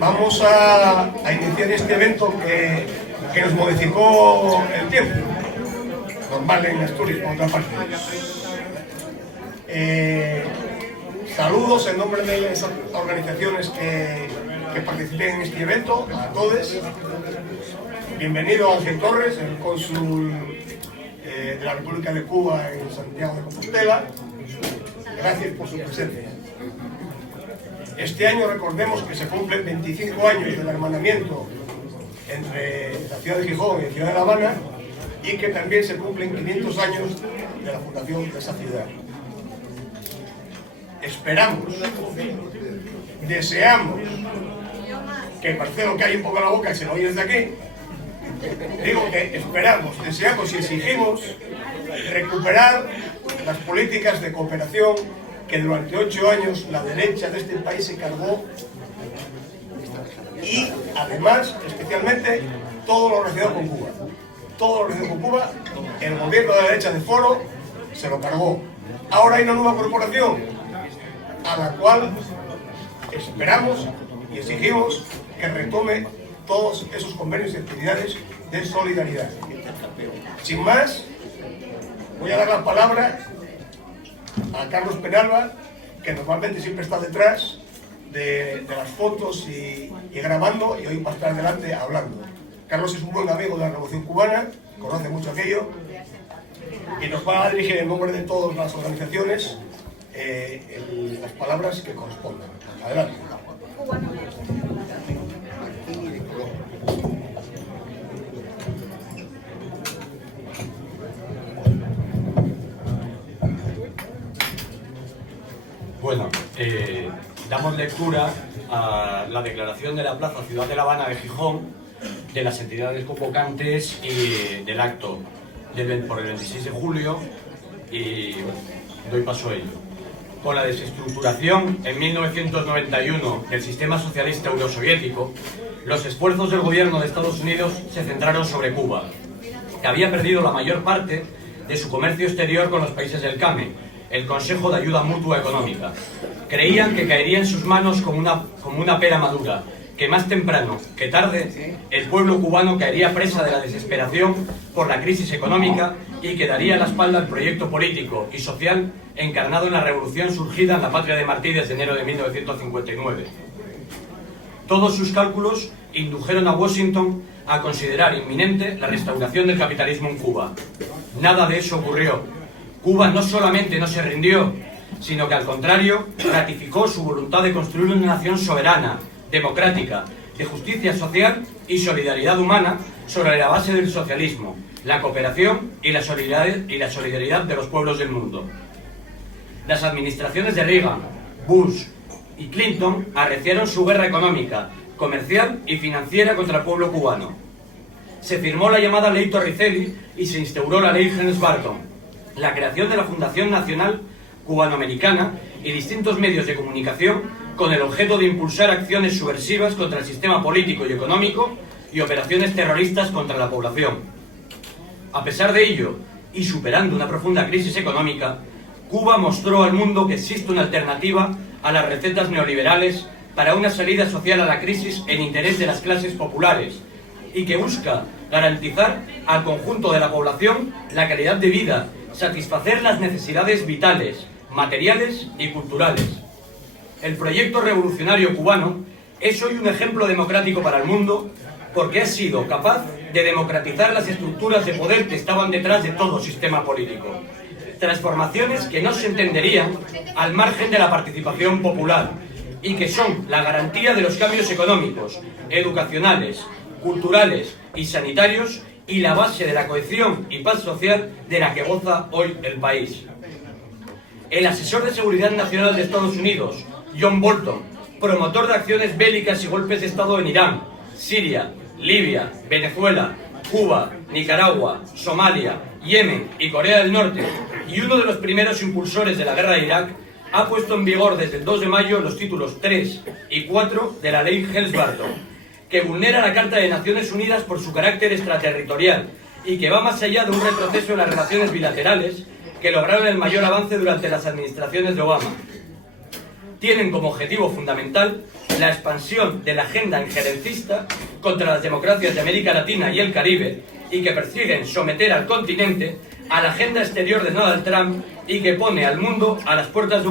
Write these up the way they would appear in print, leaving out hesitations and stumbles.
vamos a iniciar este evento que nos modificó el tiempo, normal en Asturias, por otra parte. Saludos en nombre de las organizaciones que participen en este evento, a todos. Bienvenido Ángel Torres, el cónsul de la República de Cuba en Santiago de Compostela. Gracias por su presencia. Este año recordemos que se cumplen 25 años del hermanamiento entre la ciudad de Gijón y la ciudad de La Habana, y que también se cumplen 500 años de la fundación de esa ciudad. Esperamos, deseamos, que Marcelo calle un poco la boca y se lo oye desde aquí. Digo que esperamos, deseamos y exigimos recuperar las políticas de cooperación que durante 8 años la derecha de este país se cargó, y además, especialmente, todo lo relacionado con Cuba. Todo lo relacionado con Cuba, el gobierno de la derecha de Foro se lo cargó. Ahora hay una nueva corporación a la cual esperamos y exigimos que retome todos esos convenios y actividades de solidaridad. Sin más, voy a dar la palabra a Carlos Penalba, que normalmente siempre está detrás de las fotos y grabando, y hoy va a estar delante hablando. Carlos es un buen amigo de la Revolución Cubana, conoce mucho aquello, y nos va a dirigir en nombre de todas las organizaciones las palabras que correspondan. Adelante. Bueno, damos lectura a la declaración de la Plaza Ciudad de La Habana de Gijón, de las entidades convocantes y del acto por el 26 de julio, y doy paso a ello. Con la desestructuración en 1991 del sistema socialista eurosoviético, los esfuerzos del gobierno de Estados Unidos se centraron sobre Cuba, que había perdido la mayor parte de su comercio exterior con los países del CAME, el Consejo de Ayuda Mutua Económica. Creían que caería en sus manos como una pera madura, que más temprano que tarde el pueblo cubano caería presa de la desesperación por la crisis económica y que daría la espalda al proyecto político y social encarnado en la revolución surgida en la patria de Martí desde enero de 1959. Todos sus cálculos indujeron a Washington a considerar inminente la restauración del capitalismo en Cuba. Nada de eso ocurrió. Cuba no solamente no se rindió, sino que al contrario ratificó su voluntad de construir una nación soberana, democrática, de justicia social y solidaridad humana sobre la base del socialismo, la cooperación y la solidaridad de los pueblos del mundo. Las administraciones de Reagan, Bush y Clinton arreciaron su guerra económica, comercial y financiera contra el pueblo cubano. Se firmó la llamada Ley Torricelli y se instauró la Ley Helms-Burton, la creación de la Fundación Nacional Cubanoamericana y distintos medios de comunicación con el objeto de impulsar acciones subversivas contra el sistema político y económico y operaciones terroristas contra la población. A pesar de ello, y superando una profunda crisis económica, Cuba mostró al mundo que existe una alternativa a las recetas neoliberales para una salida social a la crisis en interés de las clases populares y que busca garantizar al conjunto de la población la calidad de vida, satisfacer las necesidades vitales, materiales y culturales. El proyecto revolucionario cubano es hoy un ejemplo democrático para el mundo porque ha sido capaz de democratizar las estructuras de poder que estaban detrás de todo sistema político. Transformaciones que no se entenderían al margen de la participación popular y que son la garantía de los cambios económicos, educacionales, culturales y sanitarios y la base de la cohesión y paz social de la que goza hoy el país. El asesor de Seguridad Nacional de Estados Unidos, John Bolton, promotor de acciones bélicas y golpes de Estado en Irán, Siria, Libia, Venezuela, Cuba, Nicaragua, Somalia, Yemen y Corea del Norte, y uno de los primeros impulsores de la guerra de Irak, ha puesto en vigor desde el 2 de mayo los títulos 3 y 4 de la Ley Helms-Burton, que vulnera la Carta de Naciones Unidas por su carácter extraterritorial y que va más allá de un retroceso en las relaciones bilaterales que lograron el mayor avance durante las administraciones de Obama. tienen como objetivo fundamental la expansión de la agenda injerencista contra las democracias de América Latina y el Caribe, y que persiguen someter al continente a la agenda exterior de Donald Trump y que pone al mundo a las puertas de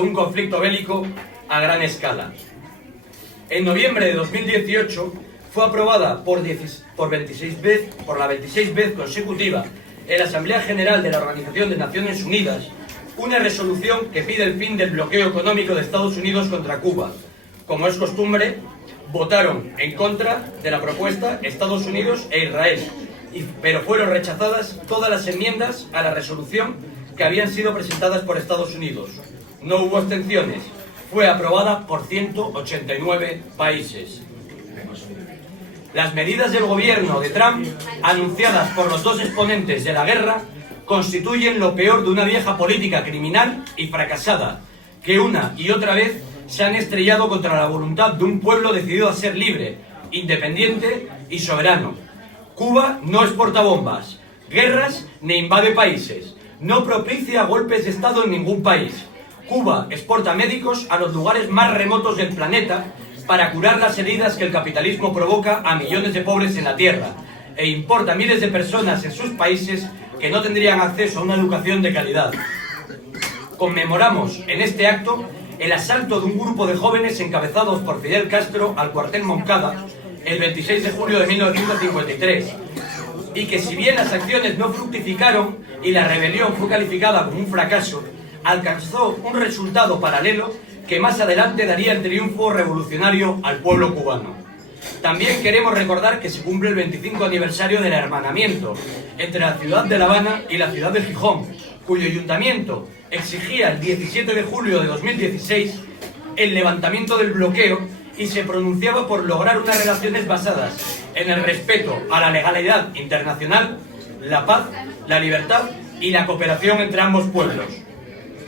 un conflicto bélico a gran escala. En noviembre de 2018 fue aprobada por la 26 vez consecutiva en la Asamblea General de la Organización de Naciones Unidas una resolución que pide el fin del bloqueo económico de Estados Unidos contra Cuba. Como es costumbre, votaron en contra de la propuesta Estados Unidos e Israel, pero fueron rechazadas todas las enmiendas a la resolución que habían sido presentadas por Estados Unidos. No hubo abstenciones. Fue aprobada por 189 países. Las medidas del gobierno de Trump, anunciadas por los dos exponentes de la guerra, constituyen lo peor de una vieja política criminal y fracasada, que una y otra vez se han estrellado contra la voluntad de un pueblo decidido a ser libre, independiente y soberano. Cuba no exporta bombas, guerras ni invade países, no propicia golpes de Estado en ningún país. Cuba exporta médicos a los lugares más remotos del planeta para curar las heridas que el capitalismo provoca a millones de pobres en la tierra, e importa miles de personas en sus países que no tendrían acceso a una educación de calidad. Conmemoramos en este acto el asalto de un grupo de jóvenes encabezados por Fidel Castro al cuartel Moncada el 26 de julio de 1953, y que si bien las acciones no fructificaron y la rebelión fue calificada como un fracaso, alcanzó un resultado paralelo que más adelante daría el triunfo revolucionario al pueblo cubano. También queremos recordar que se cumple el 25 aniversario del hermanamiento entre la ciudad de La Habana y la ciudad de Gijón, cuyo ayuntamiento exigía el 17 de julio de 2016 el levantamiento del bloqueo y se pronunciaba por lograr unas relaciones basadas en el respeto a la legalidad internacional, la paz, la libertad y la cooperación entre ambos pueblos.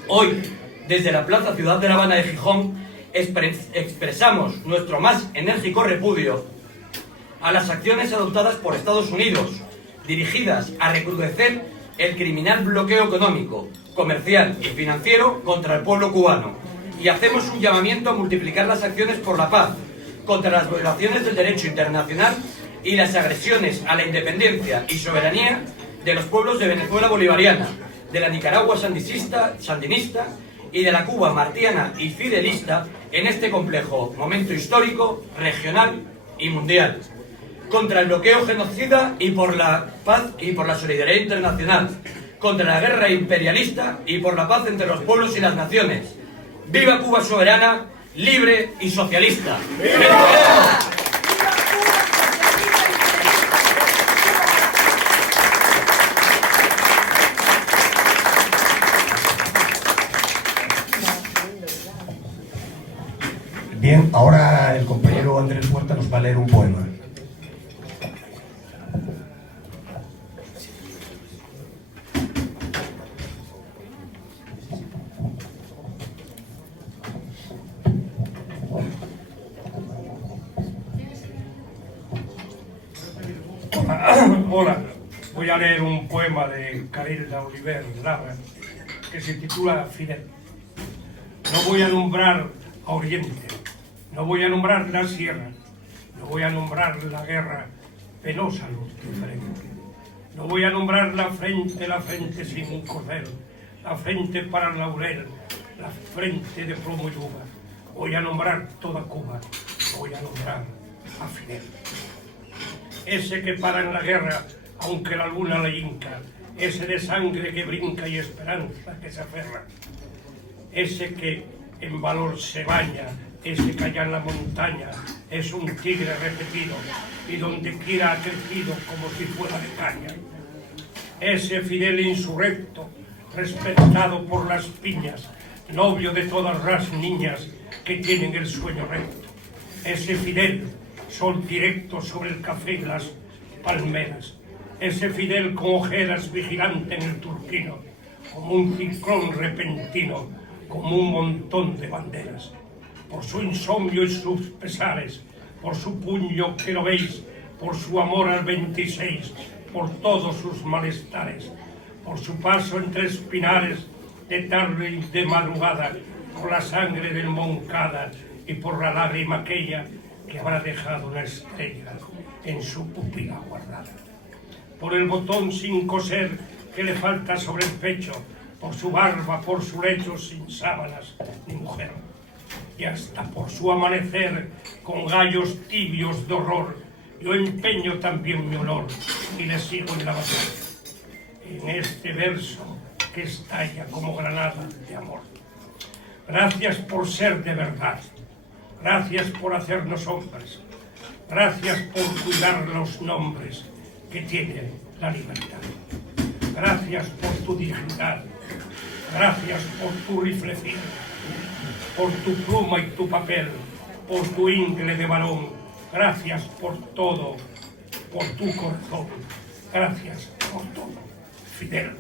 Hoy, desde la Plaza Ciudad de La Habana de Gijón, expresamos nuestro más enérgico repudio a las acciones adoptadas por Estados Unidos, dirigidas a recrudecer el criminal bloqueo económico, comercial y financiero contra el pueblo cubano, y hacemos un llamamiento a multiplicar las acciones por la paz, contra las violaciones del derecho internacional y las agresiones a la independencia y soberanía de los pueblos de Venezuela bolivariana, de la Nicaragua sandinista y de la Cuba martiana y fidelista en este complejo momento histórico, regional y mundial. Contra el bloqueo genocida y por la paz y por la solidaridad internacional. Contra la guerra imperialista y por la paz entre los pueblos y las naciones. ¡Viva Cuba soberana, libre y socialista! ¡Viva! Bien, ahora el compañero Andrés Puerta nos va a leer un poema. Hola, voy a leer un poema de Carilda Oliver Lara que se titula Fidel. No voy a nombrar a Oriente, no voy a nombrar la sierra, no voy a nombrar la guerra penosa luz diferente. No voy a nombrar la frente sin un cordel, la frente para el laurel, la frente de plomo y uva. Voy a nombrar toda Cuba, voy a nombrar a Fidel. Ese que para en la guerra, aunque la luna le hinca, ese de sangre que brinca y esperanza que se aferra. Ese que en valor se baña, ese que allá en la montaña es un tigre repetido y donde quiera ha crecido como si fuera de caña. Ese Fidel insurrecto, respetado por las piñas, novio de todas las niñas que tienen el sueño recto. Ese Fidel, sol directo sobre el café y las palmeras. Ese Fidel con ojeras vigilante en el turquino, como un ciclón repentino, como un montón de banderas. Por su insomnio y sus pesares, por su puño que lo veis, por su amor al 26, por todos sus malestares, por su paso entre espinares de tarde y de madrugada, por la sangre del Moncada y por la lágrima aquella que habrá dejado una estrella en su pupila guardada, por el botón sin coser que le falta sobre el pecho, por su barba, por su lecho sin sábanas ni mujer, y hasta por su amanecer con gallos tibios de horror. Yo empeño también mi honor y le sigo en la batalla, en este verso que estalla como granada de amor. Gracias por ser de verdad, gracias por hacernos hombres, gracias por cuidar los nombres que tiene la libertad. Gracias por tu dignidad, gracias por tu riflecín, por tu pluma y tu papel, por tu ingle de varón. Gracias por todo, por tu corazón. Gracias por todo, Fidel.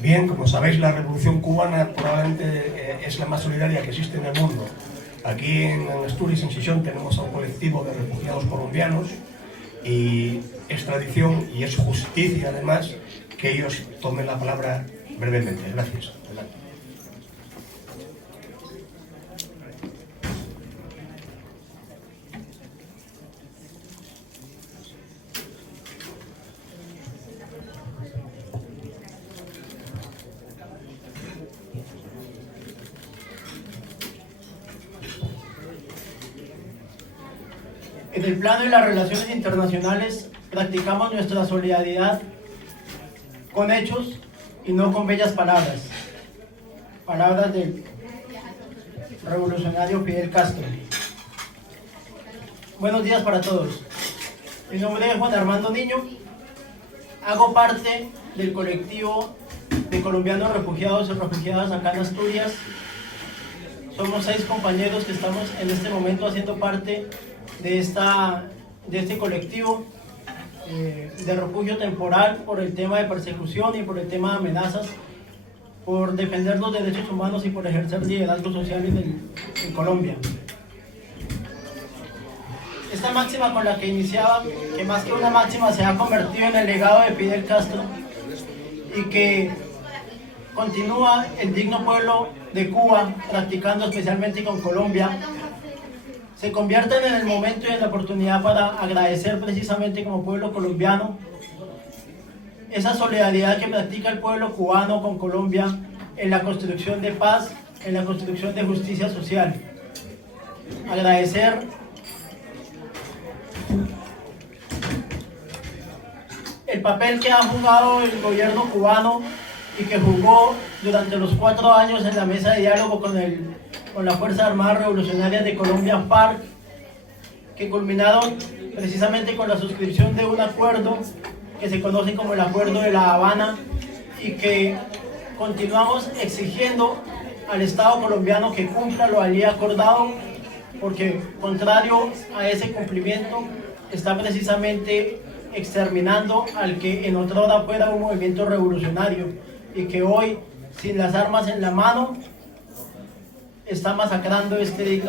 Bien, como sabéis, la Revolución Cubana probablemente es la más solidaria que existe en el mundo. Aquí en Asturias, en Sisión, tenemos a un colectivo de refugiados colombianos y es tradición y es justicia, además, que ellos tomen la palabra brevemente. Gracias. Adelante. En el plano de las relaciones internacionales, practicamos nuestra solidaridad con hechos y no con bellas palabras. Palabras del revolucionario Fidel Castro. Buenos días para todos. Mi nombre es Juan Armando Niño. Hago parte del colectivo de colombianos refugiados y refugiadas acá en Asturias. Somos 6 compañeros que estamos en este momento haciendo parte de este colectivo de refugio temporal por el tema de persecución y por el tema de amenazas, por defender los derechos humanos y por ejercer liderazgos sociales en Colombia. Esta máxima con la que iniciaba, que más que una máxima se ha convertido en el legado de Fidel Castro y que continúa el digno pueblo de Cuba practicando especialmente con Colombia, se convierten en el momento y en la oportunidad para agradecer precisamente como pueblo colombiano esa solidaridad que practica el pueblo cubano con Colombia en la construcción de paz, en la construcción de justicia social. Agradecer el papel que ha jugado el gobierno cubano y que jugó durante los 4 años en la mesa de diálogo con la Fuerza Armada Revolucionaria de Colombia, FARC, que culminaron precisamente con la suscripción de un acuerdo que se conoce como el Acuerdo de La Habana y que continuamos exigiendo al Estado colombiano que cumpla lo allí acordado, porque contrario a ese cumplimiento está precisamente exterminando al que en otra hora fuera un movimiento revolucionario y que hoy, sin las armas en la mano, está masacrando este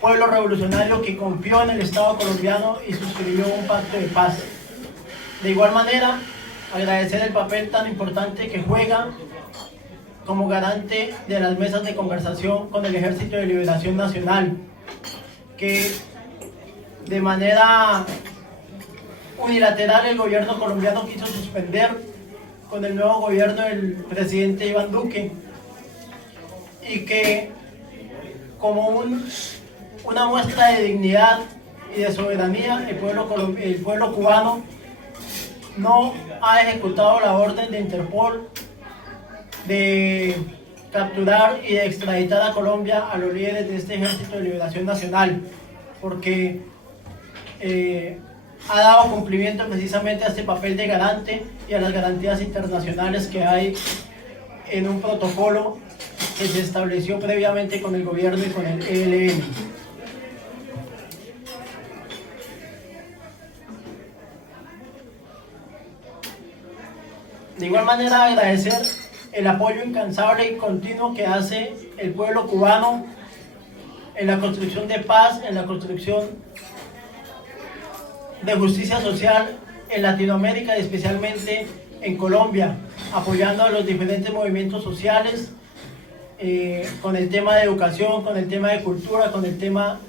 pueblo revolucionario que confió en el Estado colombiano y suscribió un pacto de paz. De igual manera, agradecer el papel tan importante que juega como garante de las mesas de conversación con el Ejército de Liberación Nacional, que de manera unilateral el gobierno colombiano quiso suspender con el nuevo gobierno del presidente Iván Duque, y que como una muestra de dignidad y de soberanía el pueblo cubano no ha ejecutado la orden de Interpol de capturar y de extraditar a Colombia a los líderes de este Ejército de Liberación Nacional, porque ha dado cumplimiento precisamente a este papel de garante y a las garantías internacionales que hay en un protocolo que se estableció previamente con el gobierno y con el ELN. De igual manera, agradecer el apoyo incansable y continuo que hace el pueblo cubano en la construcción de paz, en la construcción de justicia social en Latinoamérica y especialmente en Colombia, apoyando a los diferentes movimientos sociales con el tema de educación, con el tema de cultura, con el tema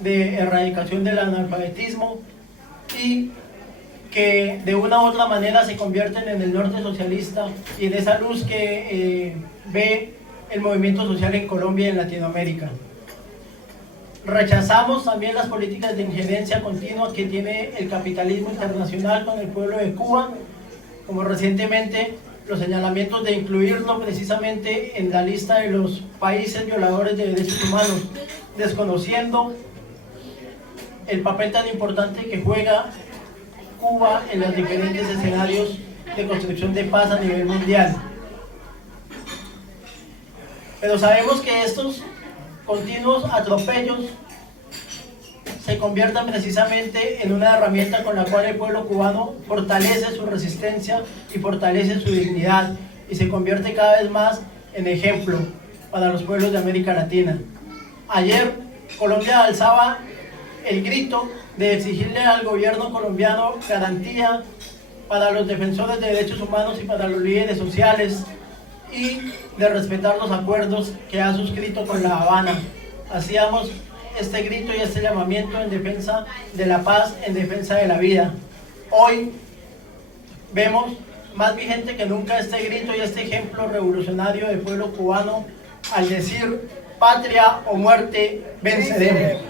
de erradicación del analfabetismo, y que de una u otra manera se convierten en el norte socialista y en esa luz que ve el movimiento social en Colombia y en Latinoamérica. Rechazamos también las políticas de injerencia continua que tiene el capitalismo internacional con el pueblo de Cuba, como recientemente los señalamientos de incluirlo precisamente en la lista de los países violadores de derechos humanos, desconociendo el papel tan importante que juega Cuba en los diferentes escenarios de construcción de paz a nivel mundial. Pero sabemos que estos continuos atropellos se conviertan precisamente en una herramienta con la cual el pueblo cubano fortalece su resistencia y fortalece su dignidad, y se convierte cada vez más en ejemplo para los pueblos de América Latina. Ayer Colombia alzaba el grito de exigirle al gobierno colombiano garantía para los defensores de derechos humanos y para los líderes sociales, y de respetar los acuerdos que ha suscrito con La Habana. Hacíamos este grito y este llamamiento en defensa de la paz, en defensa de la vida. Hoy vemos más vigente que nunca este grito y este ejemplo revolucionario del pueblo cubano al decir: patria o muerte, venceremos.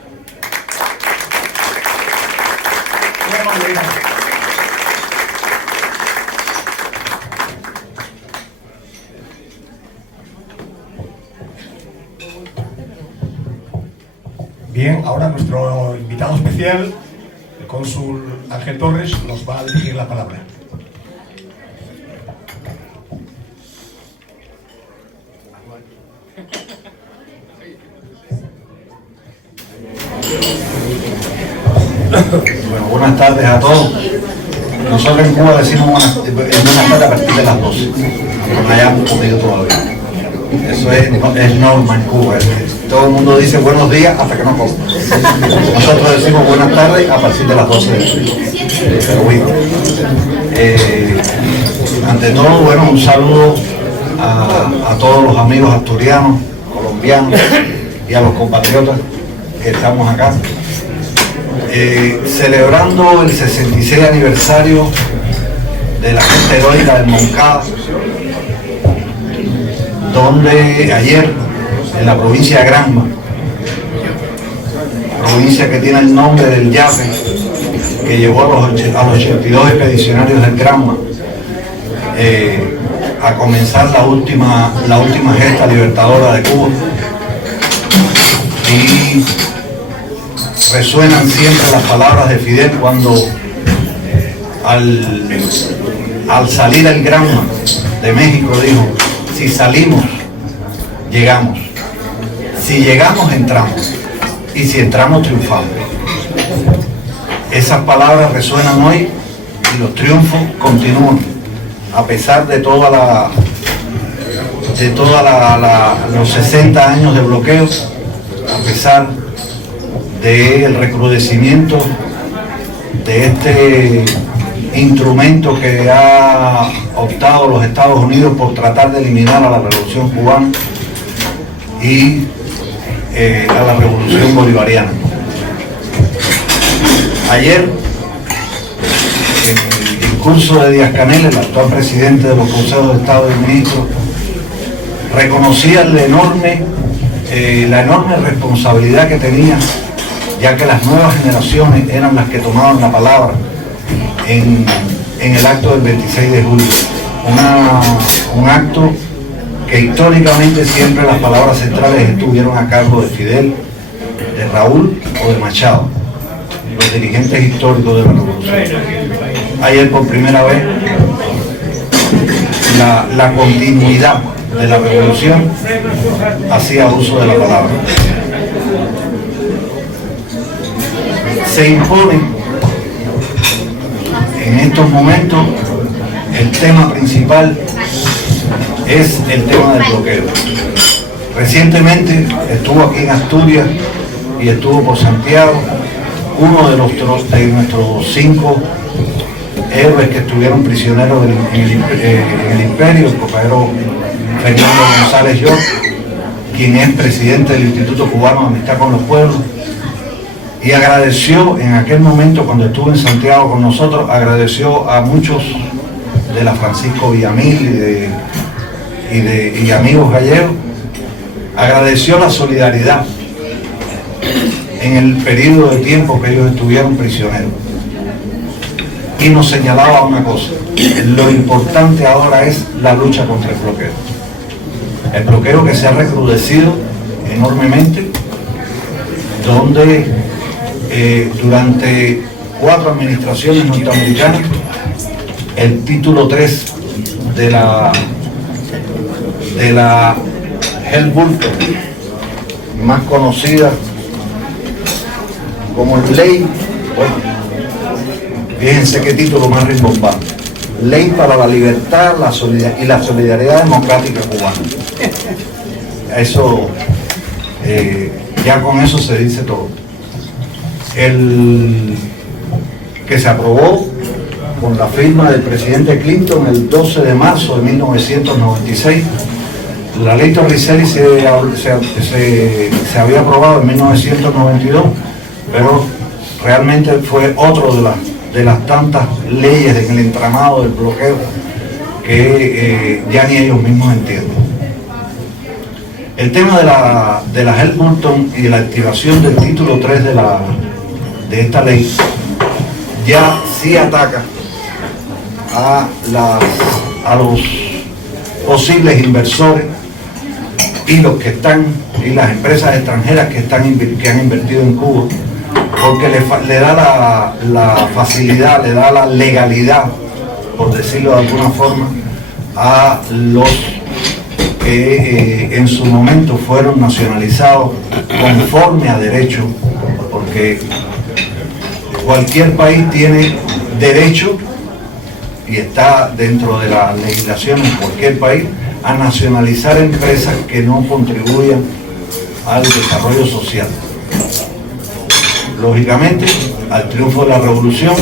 Bien, ahora nuestro invitado especial, el cónsul Ángel Torres, nos va a dirigir la palabra. Bueno, buenas tardes a todos. Nosotros en Cuba decimos buenas tardes a partir de las 12, aunque no hayamos comido todavía. Eso es norma en Cuba. Todo el mundo dice buenos días hasta que no come. Nosotros decimos buenas tardes a partir de las 12 de Peruí. Ante todo, bueno, un saludo a todos los amigos asturianos, colombianos y a los compatriotas que estamos acá. Celebrando el 66 aniversario de la gesta heroica del Moncada, donde ayer en la provincia de Granma, provincia que tiene el nombre del Yape, que llevó a los 82 expedicionarios del Granma a comenzar la última gesta libertadora de Cuba, y resuenan siempre las palabras de Fidel cuando al salir el Granma de México dijo: si salimos, llegamos; si llegamos, entramos; y si entramos, triunfamos. Esas palabras resuenan hoy y los triunfos continúan, a pesar de los 60 años de bloqueo, a pesar del recrudecimiento de este instrumento que ha optado los Estados Unidos por tratar de eliminar a la revolución cubana y a la revolución bolivariana. Ayer, en el discurso de Díaz-Canel, el actual presidente de los Consejos de Estado y Ministros, reconocía la enorme responsabilidad que tenía, ya que las nuevas generaciones eran las que tomaban la palabra en el acto del 26 de julio. Un acto que históricamente siempre las palabras centrales estuvieron a cargo de Fidel, de Raúl o de Machado, los dirigentes históricos de la revolución. Ayer por primera vez la continuidad de la revolución hacía uso de la palabra. Se impone en estos momentos el tema principal es el tema del bloqueo. Recientemente estuvo aquí en Asturias y estuvo por Santiago uno de nuestros 5 héroes que estuvieron prisioneros en el imperio, el compañero Fernando González York, quien es presidente del Instituto Cubano de Amistad con los Pueblos, y agradeció en aquel momento, cuando estuvo en Santiago con nosotros, agradeció a muchos de la Francisco Villamil y amigos gallegos, agradeció la solidaridad en el periodo de tiempo que ellos estuvieron prisioneros. Y nos señalaba una cosa: lo importante ahora es la lucha contra el bloqueo. El bloqueo que se ha recrudecido enormemente, donde durante 4 administraciones norteamericanas, el título 3 de la Helms-Burton, más conocida como ley, bueno, fíjense qué título más rimbombante: Ley para la Libertad y la Solidaridad Democrática Cubana. Eso, ya con eso se dice todo. Que se aprobó con la firma del presidente Clinton el 12 de marzo de 1996. La ley Torricelli se había aprobado en 1992, pero realmente fue otro de las tantas leyes en el entramado del bloqueo que ya ni ellos mismos entienden. El tema de la Helms-Burton y la activación del título 3 de esta ley ya sí ataca a los posibles inversores y las empresas extranjeras que han invertido en Cuba, porque le da la facilidad, le da la legalidad, por decirlo de alguna forma, a los que en su momento fueron nacionalizados conforme a derecho, porque cualquier país tiene derecho, y está dentro de la legislación en cualquier país, a nacionalizar empresas que no contribuyan al desarrollo social. Lógicamente, al triunfo de la revolución,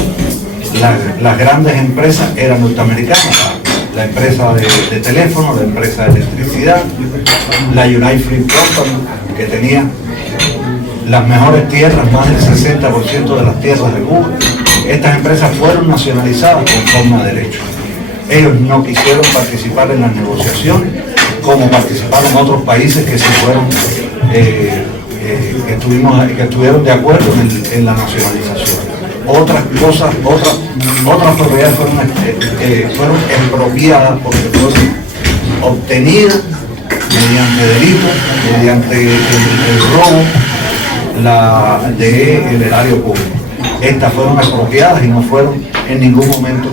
las grandes empresas eran norteamericanas: la empresa de teléfono, la empresa de electricidad, la United Fruit Company, que tenía las mejores tierras, más del 60% de las tierras de Cuba. Estas empresas fueron nacionalizadas conforme a derecho. Ellos no quisieron participar en las negociaciones, como participaron otros países que se fueron, que estuvieron de acuerdo en la nacionalización. Otras propiedades fueron expropiadas porque fueron obtenidas mediante delitos, mediante el robo del erario público. Estas fueron expropiadas y no fueron en ningún momento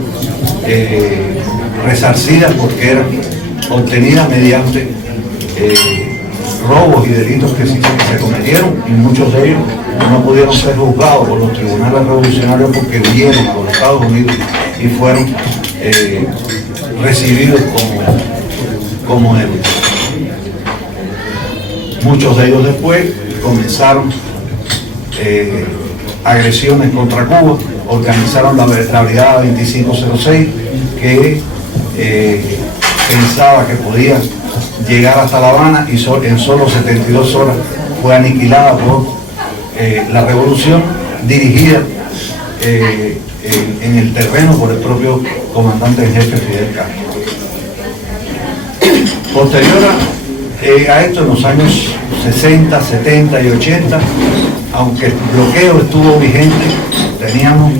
resarcidas, porque eran obtenidas mediante robos y delitos que se cometieron, y muchos de ellos no pudieron ser juzgados por los tribunales revolucionarios porque huyeron a los Estados Unidos y fueron recibidos como héroes. Muchos de ellos después comenzaron agresiones contra Cuba, organizaron la Brigada 2506, que pensaba que podía llegar hasta La Habana, y en solo 72 horas fue aniquilada por la revolución, dirigida en el terreno por el propio comandante en jefe Fidel Castro. Posterior a esto, en los años 60, 70 y 80, aunque el bloqueo estuvo vigente, teníamos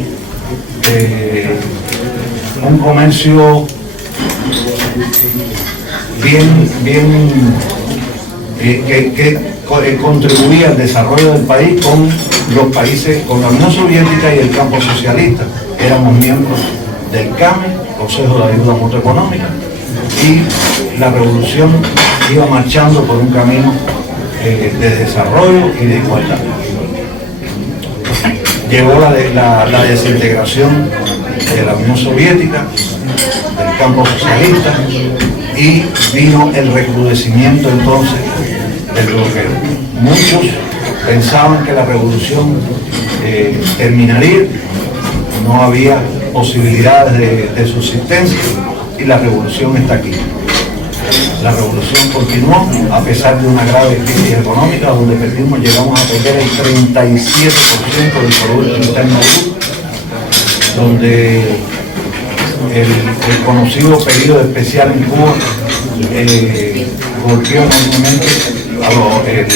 un comercio que contribuía al desarrollo del país con los países, con la Unión Soviética y el campo socialista. Éramos miembros del CAME, Consejo de Ayuda Mutua Económica, y la revolución iba marchando por un camino de desarrollo y de igualdad. Llegó la desintegración de la Unión Soviética, del campo socialista y vino el recrudecimiento entonces del bloqueo. Muchos pensaban que la revolución terminaría, no había posibilidades de subsistencia y la revolución está aquí. La revolución continuó a pesar de una grave crisis económica donde llegamos a perder el 37% del Producto Interno Bruto, donde el conocido periodo especial en Cuba golpeó enormemente el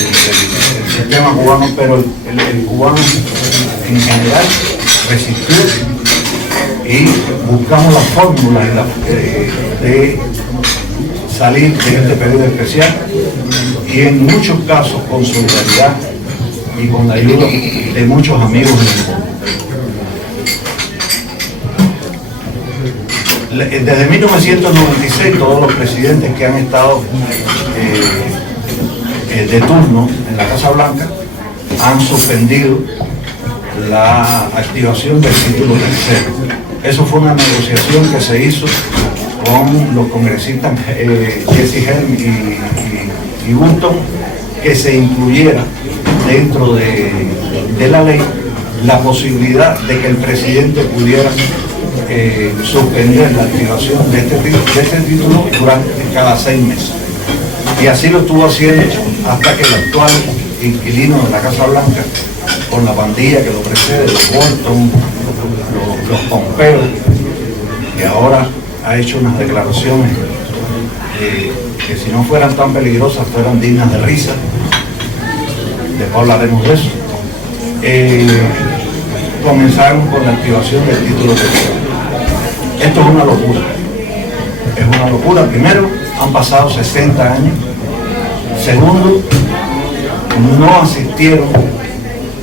sistema cubano, pero el cubano en general resistió y buscamos las fórmulas de salir de este periodo especial y en muchos casos con solidaridad y con la ayuda de muchos amigos en el mundo. Desde 1996 todos los presidentes que han estado de turno en la Casa Blanca han suspendido la activación del título tercero. Eso fue una negociación que se hizo con los congresistas Jesse Helm y Bunton, que se incluyera dentro de la ley la posibilidad de que el presidente pudiera suspender la activación de este título durante cada 6 meses. Y así lo estuvo haciendo hasta que el actual inquilino de la Casa Blanca, con la pandilla que lo precede, los Bolton, los Pompeo, que ahora ha hecho unas declaraciones que si no fueran tan peligrosas fueran dignas de risa. Después hablaremos de eso. Comenzaron con la activación del título tercero. Esto es una locura. Es una locura. Primero, han pasado 60 años. Segundo, no asistieron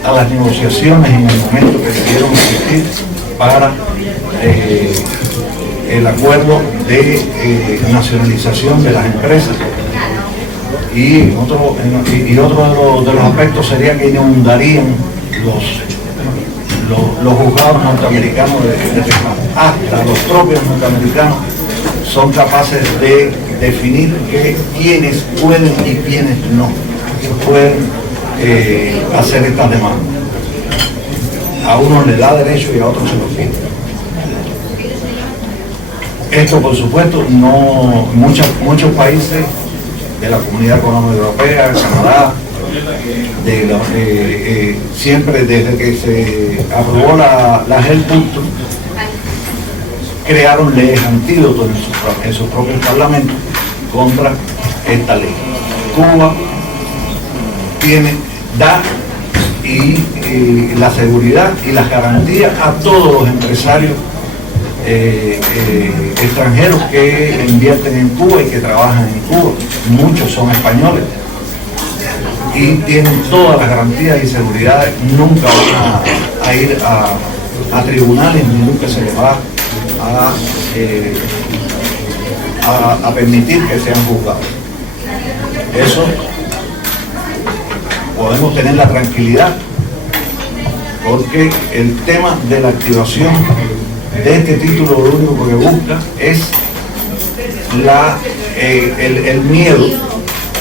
a las negociaciones en el momento que debieron asistir para el acuerdo de nacionalización de las empresas. Y otro de los aspectos sería que inundarían los juzgados norteamericanos de reclamo. Hasta los propios norteamericanos son capaces de definir quiénes pueden y quiénes no pueden hacer estas demandas. A uno le da derecho y a otros se lo pide. Esto, por supuesto, muchos países de la Comunidad Económica Europea, Canadá, siempre desde que se aprobó la GEL-Punto, crearon leyes antídotos en sus propios parlamentos contra esta ley. Cuba da la seguridad y las garantías a todos los empresarios extranjeros que invierten en Cuba y que trabajan en Cuba. Muchos son españoles y tienen todas las garantías y seguridades. Nunca van a ir a tribunales ni nunca se les va a permitir que sean juzgados. Eso podemos tener la tranquilidad, porque el tema de la activación de este título lo único que busca es el miedo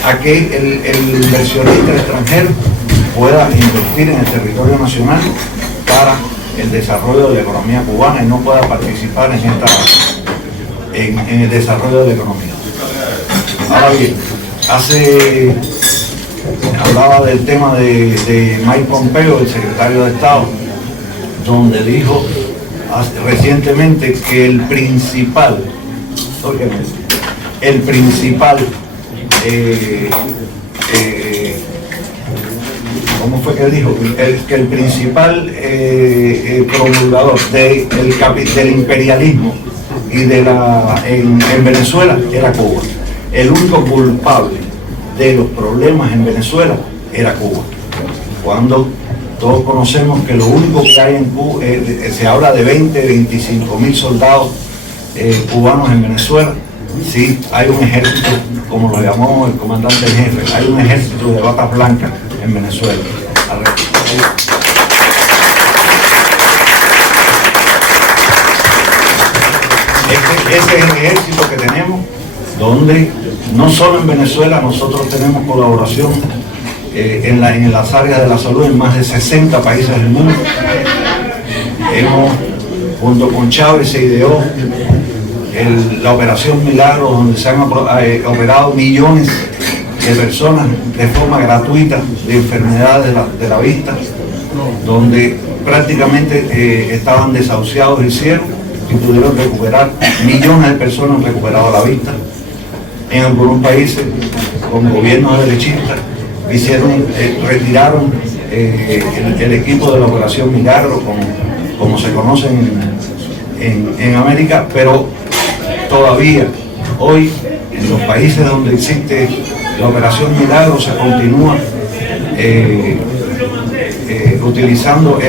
a que el inversionista extranjero pueda invertir en el territorio nacional para el desarrollo de la economía cubana y no pueda participar en el desarrollo de la economía. Ahora bien, hablaba del tema de Mike Pompeo, el secretario de Estado, donde dijo recientemente que el principal ¿cómo fue que dijo? Que el principal promulgador del imperialismo y en Venezuela era Cuba. El único culpable de los problemas en Venezuela era Cuba. Cuando todos conocemos que lo único que hay en Cuba, se habla de 25.000 soldados cubanos en Venezuela. Sí, hay un ejército, como lo llamó el comandante en jefe, hay un ejército de batas blancas en Venezuela. Ese es el ejército que tenemos, donde no solo en Venezuela nosotros tenemos colaboración en las áreas de la salud en más de 60 países del mundo. Junto con Chávez se ideó la Operación Milagro, donde se han operado millones de personas de forma gratuita de enfermedades de la vista, donde prácticamente estaban desahuciados y ciegos y pudieron recuperar. Millones de personas han recuperado la vista. En algunos países, con gobiernos derechistas, retiraron el equipo de la Operación Milagro, como se conoce en América, pero todavía hoy en los países donde existe la Operación Milagro se continúa utilizando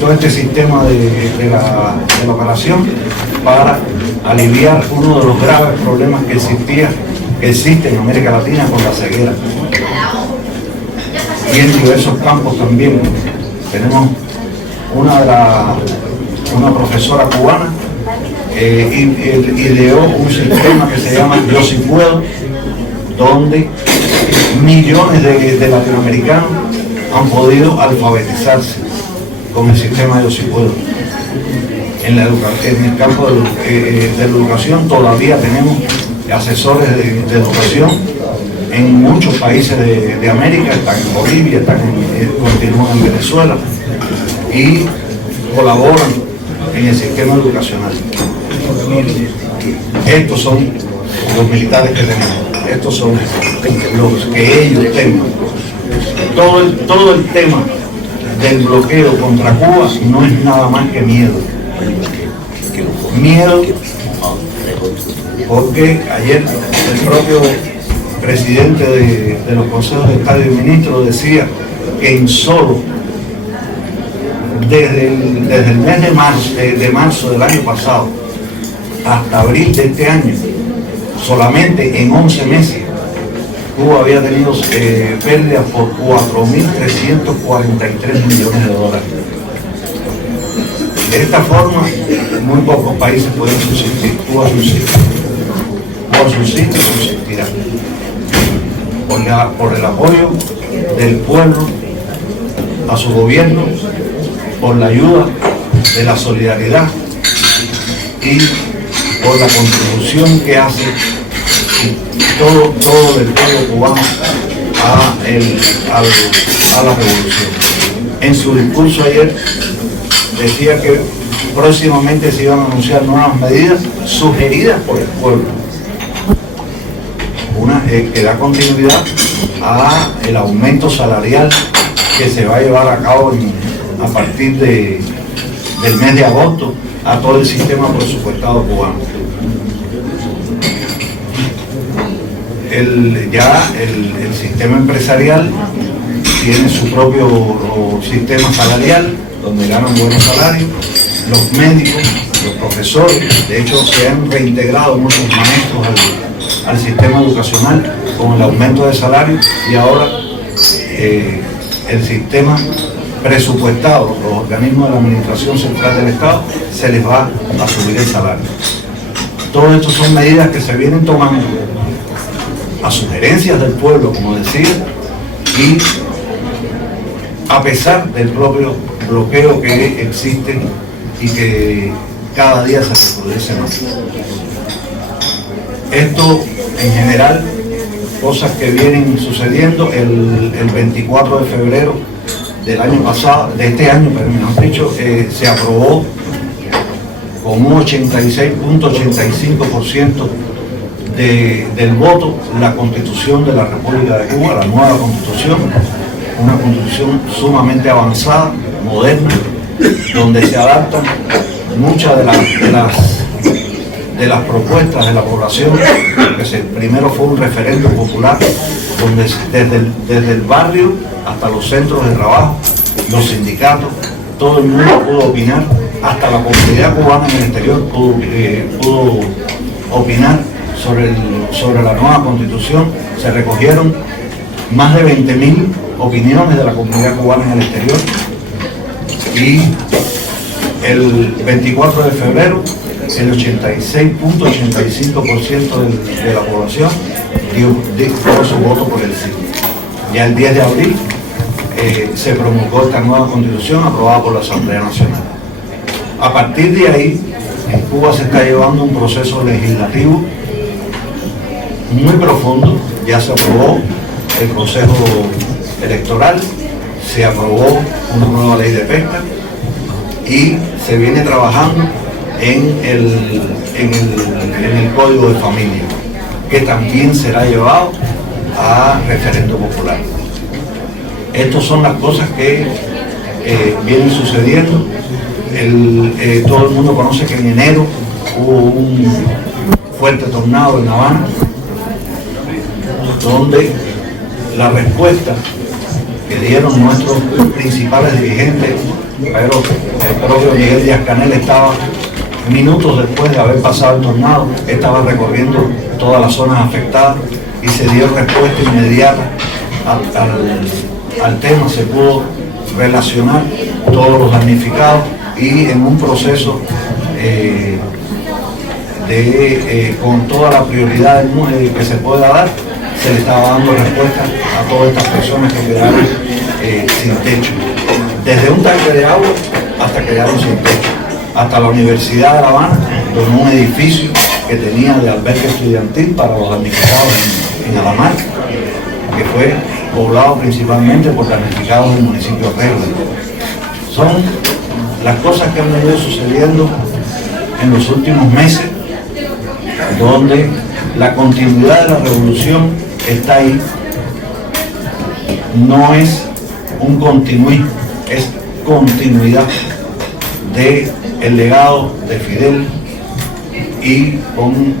todo este sistema de la operación para aliviar uno de los graves problemas que existe en América Latina con la ceguera. Y en diversos campos también. Tenemos una profesora cubana ideó un sistema que se llama Yo Sí Puedo, donde millones de latinoamericanos han podido alfabetizarse con el sistema Yo Sí Puedo. En el campo de la educación todavía tenemos asesores de educación en muchos países de América, están en Bolivia, continúan en Venezuela y colaboran en el sistema educacional. Estos son los militares que tenemos, estos son los que ellos temen. Todo el tema del bloqueo contra Cuba no es nada más que miedo. Miedo porque ayer el propio presidente de los consejos de Estado y ministros decía que en solo desde el mes de marzo del año pasado hasta abril de este año, solamente en 11 meses, Cuba había tenido pérdidas por 4.343 millones de dólares. De esta forma, muy pocos países pueden subsistir. Cuba subsiste. Cuba subsiste y subsistirá. Por el apoyo del pueblo a su gobierno, por la ayuda de la solidaridad y por la contribución que hace todo del pueblo cubano a la revolución. En su discurso ayer decía que próximamente se iban a anunciar nuevas medidas sugeridas por el pueblo, que da continuidad al aumento salarial que se va a llevar a cabo a partir del mes de agosto a todo el sistema presupuestado cubano. El sistema empresarial tiene su propio sistema salarial, donde ganan buenos salarios. Los médicos, los profesores, de hecho se han reintegrado muchos maestros al sistema educacional con el aumento de salario, y ahora el sistema presupuestado, los organismos de la Administración Central del Estado, se les va a subir el salario. Todo esto son medidas que se vienen tomando a sugerencias del pueblo, como decía, y a pesar del propio bloqueo que existe y que cada día se recrudece más. Esto en general, cosas que vienen sucediendo. El 24 de febrero del año pasado, de este año, mejor dicho, se aprobó con un 86.85% del voto la Constitución de la República de Cuba, la nueva Constitución, una Constitución sumamente avanzada, moderna, donde se adaptan muchas de las propuestas de la población, que primero fue un referéndum popular, donde desde el barrio hasta los centros de trabajo, los sindicatos, todo el mundo pudo opinar, hasta la comunidad cubana en el exterior pudo opinar sobre la nueva Constitución. Se recogieron más de 20.000 opiniones de la comunidad cubana en el exterior, y el 24 de febrero el 86.85% de la población dio su voto por el sí. Ya el 10 de abril se promulgó esta nueva constitución aprobada por la Asamblea Nacional. A partir de ahí, en Cuba se está llevando un proceso legislativo muy profundo. Ya se aprobó el Consejo Electoral, se aprobó una nueva ley de pesca y se viene trabajando en el Código de Familia, que también será llevado a referendo popular. Estas son las cosas que vienen sucediendo. Todo el mundo conoce que en enero hubo un fuerte tornado en La Habana, donde la respuesta que dieron nuestros principales dirigentes, pero el propio Miguel Díaz-Canel estaba minutos después de haber pasado el tornado, estaba recorriendo todas las zonas afectadas y se dio respuesta inmediata al tema. Se pudo relacionar todos los damnificados y en un proceso con toda la prioridad que se pueda dar, se le estaba dando respuesta a todas estas personas que quedaron sin techo, desde un tanque de agua hasta quedaron sin techo, hasta la Universidad de La Habana donó un edificio que tenía de albergue estudiantil para los damnificados en Alamar, que fue poblado principalmente por damnificados del municipio de Regla. Son las cosas que han venido sucediendo en los últimos meses, donde la continuidad de la revolución está ahí. No es un continuismo, es continuidad del legado de Fidel y con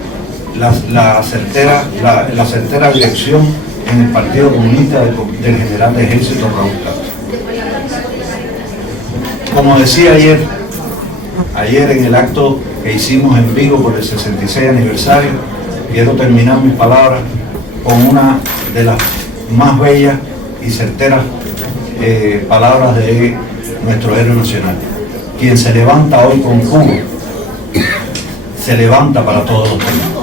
la certera dirección en el Partido Comunista del general de ejército Raúl Castro. Como decía ayer en el acto que hicimos en Vigo por el 66 aniversario, quiero terminar mis palabras con una de las más bellas y certeras palabras de nuestro héroe nacional. Quien se levanta hoy con Cuba, se levanta para todos los demás.